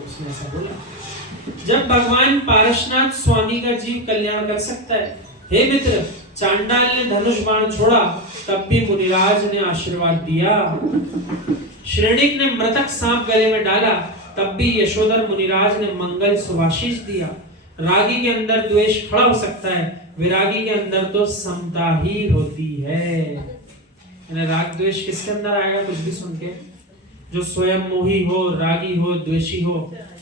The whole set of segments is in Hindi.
उसने ऐसा बोला। जब भगवान पारसनाथ स्वामी का जीव कल्याण कर सकता है, हे मित्र, चांडाल ने धनुष बाण छोड़ा तब भी मुनिराज ने आशीर्वाद दिया। श्रेणिक ने मृतक सांप गले में डाला तब भी यशोधर मुनिराज ने मंगल सुभाषिष दिया। रागी के अंदर द्वेष खड़ा हो सकता है, विरागी के अंदर तो समता ही होती है। राग द्वेष किसके अंदर आएगा? कुछ भी सुन के जो स्वयं मोही हो, रागी हो, द्वेषी हो,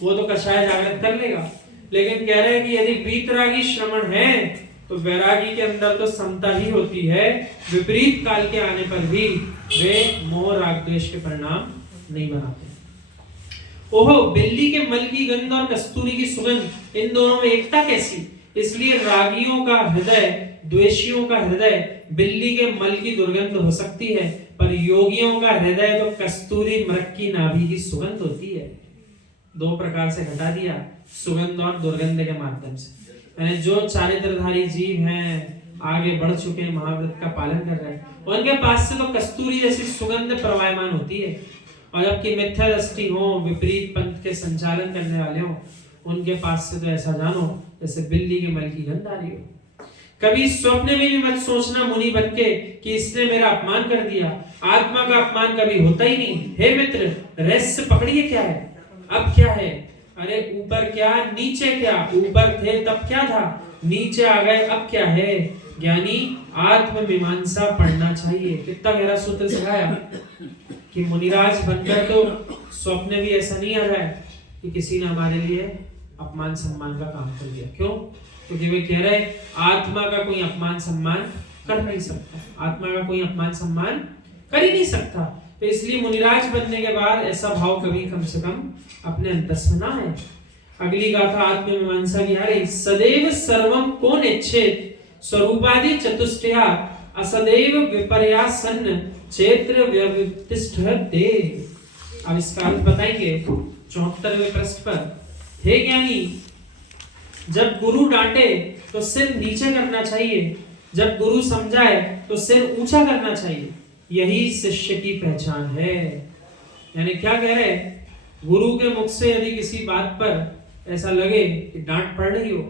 वो तो कषाय जागृत कर लेगा। लेकिन कह रहे हैं कि यदि वीतरागी श्रमण है तो वैरागी के अंदर तो समता ही होती है। विपरीत काल के आने पर भी वे मोह राग द्वेष के परिणाम नहीं बनाते। ओहो, बिल्ली के मल की गंध और कस्तूरी की सुगंध, इन दोनों में एकता कैसी? इसलिए रागियों का हृदय, द्वेषियों का हृदय बिल्ली के मल की दुर्गंध हो सकती है, पर योगियों का हृदय तो कस्तूरी मृग की नाभि की सुगंध होती है। दो प्रकार से घटा दिया, सुगंध और दुर्गंध के माध्यम से। यानी जो चारित्रधारी जीव हैं, आगे बढ़ चुके हैं, महाव्रत का पालन कर रहे हैं, उनके पास से तो कस्तूरी जैसी सुगंध प्रवाहमान होती है। और जबकि मिथ्या दृष्टि हो, विपरीत पंथ के संचालन करने वाले हो, उनके पास से तो ऐसा जानो जैसे बिल्ली के मल की गंध आ रही हो। कभी स्वप्न में भी मत सोचना मुनि बनके कि इसने मेरा अपमान कर दिया। आत्मा का अपमान कभी होता ही नहीं। हे मित्र, रहस्य पकड़िए क्या है, अब क्या है? अरे ऊपर क्या, नीचे क्या? ऊपर थे तब क्या था, नीचे आ गए अब क्या है? ज्ञानी आत्ममीमांसा पढ़ना चाहिए। कितना गहरा सूत्र सिखाया कि मुनिराज बनकर तो स्वप्न भी ऐसा नहीं आ रहा है कि किसी ने हमारे लिए अपमान सम्मान का काम कर दिया। क्यों? क्योंकि वे कह रहे आत्मा का कोई अपमान सम्मान कर नहीं सकता, आत्मा का कोई अपमान सम्मान कर ही नहीं सकता। तो इसलिए मुनिराज बनने के बाद ऐसा भाव कभी कम से कम अपने अंतर से ना है। अगली गाथा आत्ममीमांसा की आ रही। सदैव सर्वम कौन इच्छेत स्वरूपादि चतुष्टया असदैव विपर्यासन्न क्षेत्र व्यवतिष्ठते। अब इसका अर्थ बताएंगे 74वें पृष्ठ पर। हे ज्ञानी, जब गुरु डांटे तो सिर नीचे करना चाहिए, जब गुरु समझाए तो सिर ऊंचा करना चाहिए। यही शिष्य की पहचान है। यानी क्या कह रहे हैं? गुरु के मुख से यदि किसी बात पर ऐसा लगे कि डांट पड़ रही हो,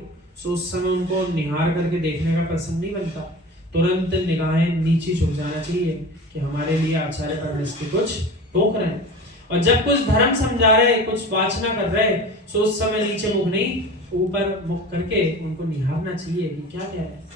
तो उस समय उनको निहार करके देखने का प्रसंग नहीं बनता। तुरंत निगाहें नीचे झुक जाना चाहिए कि हमारे लिए आचार्य परमेश्वर कुछ टोक रहे हैं। और जब कुछ धर्म समझा रहे, कुछ वाचना कर रहे, तो उस समय नीचे मुख नहीं, ऊपर मुख करके उनको निहारना चाहिए कि क्या कह रहे हैं।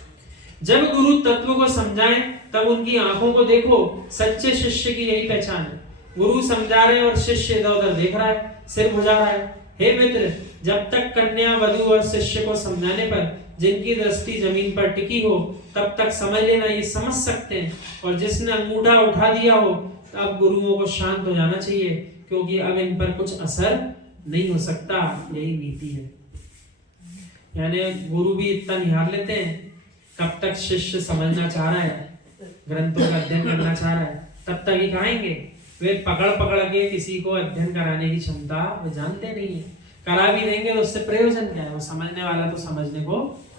जब गुरु तत्व को समझाएं तब उनकी आंखों को देखो। सच्चे शिष्य की यही पहचान है। गुरु समझा रहे और शिष्य इधर उधर देख रहा है, सिर भुजा रहा है। हे मित्र, जब तक कन्या, वधू और शिष्य को समझाने पर जिनकी दृष्टि जमीन पर टिकी हो, तब तक समझ लेना ये समझ सकते हैं। और जिसने अंगूठा उठा दिया हो, अब गुरुओं को शांत हो जाना चाहिए, क्योंकि अब इन पर कुछ असर नहीं हो सकता। यही नीति है। यानी गुरु भी इतना निहार लेते हैं, कब तक शिष्य समझना चाह रहा है, ग्रंथों का अध्ययन करना चाह रहा है, तब तक ही खाएंगे। वे पकड़ पकड़ के किसी को अध्ययन कराने की क्षमता वो जानते नहीं है। करा भी देंगे तो उससे प्रयोजन क्या है? वो समझने वाला तो समझने को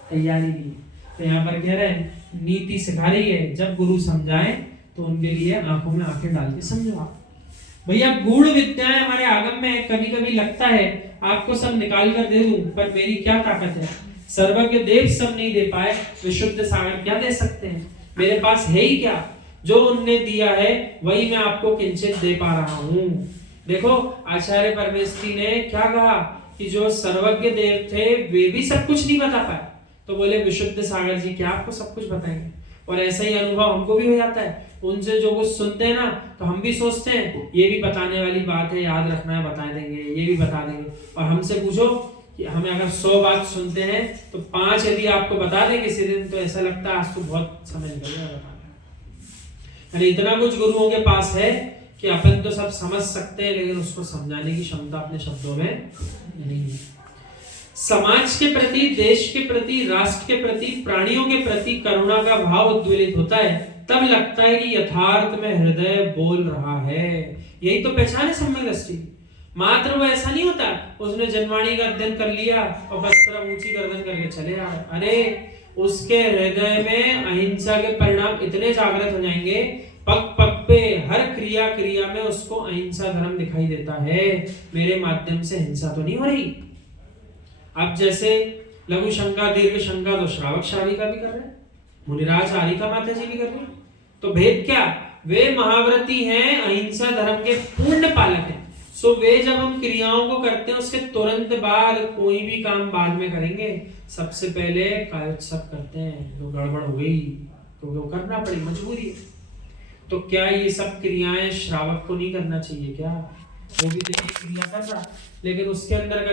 तैयार ही नहीं। तो यहाँ पर कह रहे हैं नीति सिखा रही है, जब गुरु समझाए तो उनके लिए आंखों में आंखें डाल के समझो। भैया गूढ़ विद्याएं हमारे आगम में, कभी कभी लगता है आपको सब निकाल कर दे दूं, पर मेरी क्या ताकत है? सर्वज्ञ देव सब नहीं दे पाए, विशुद्ध सागर क्या दे सकते हैं? मेरे पास है ही क्या? जो उनने दिया है वही मैं आपको किंचित दे पा रहा हूँ। देखो आचार्य परमेश्वरी ने क्या कहा कि जो सर्वज्ञ देव थे वे भी सब कुछ नहीं बता पाए, तो बोले विशुद्ध सागर जी क्या आपको सब कुछ बताएंगे? और ऐसा ही अनुभव हमको भी हो जाता है। उनसे जो कुछ सुनते हैं ना, तो हम भी सोचते हैं ये भी बताने वाली बात है, याद रखना है, बता देंगे, ये भी बता देंगे। और हमसे पूछो कि हमें अगर 100 बात सुनते हैं तो 5 यदि आपको बता दें किसी दिन, तो ऐसा लगता है आज तो बहुत समय निकल गया। यानी इतना कुछ गुरुओं के पास है कि अपन तो सब समझ सकते हैं, लेकिन उसको समझाने की क्षमता अपने शब्दों में नहीं है। समाज के प्रति, देश के प्रति, राष्ट्र के प्रति, प्राणियों के प्रति करुणा का भाव उद्वेलित होता है, तब लगता है कि यथार्थ में हृदय बोल रहा है। यही तो पहचान है सम्यक दृष्टि। मात्र वो ऐसा नहीं होता उसने जनवाणी का अध्ययन कर लिया और बस तरह ऊंची गर्दन करके चले आ रहे। अरे उसके हृदय में अहिंसा के परिणाम इतने जागृत हो जाएंगे पग पग पे हर क्रिया क्रिया में उसको अहिंसा धर्म दिखाई देता है, मेरे माध्यम से हिंसा तो नहीं हो रही। अब जैसे लघु शंका दीर्घ शंका तो श्रावक श्राविका भी कर रहे हैं, मुनिराज हारिका माता जी भी कर रहे हैं। तो भेद क्या? वे महाव्रती हैं, अहिंसा धर्म के पूर्ण पालक हैं। सो वे जब हम क्रियाओं को करते हैं उसके तुरंत बाद कोई भी काम बाद में करेंगे, सबसे पहले कायोत्सव करते हैं। तो गड़बड़ हो गई तो वो करना पड़ी, मजबूरी है। तो क्या ये सब क्रियाएं श्रावक को नहीं करना चाहिए क्या? वो भी देखिए क्रिया कर रहा, लेकिन उसके अंदर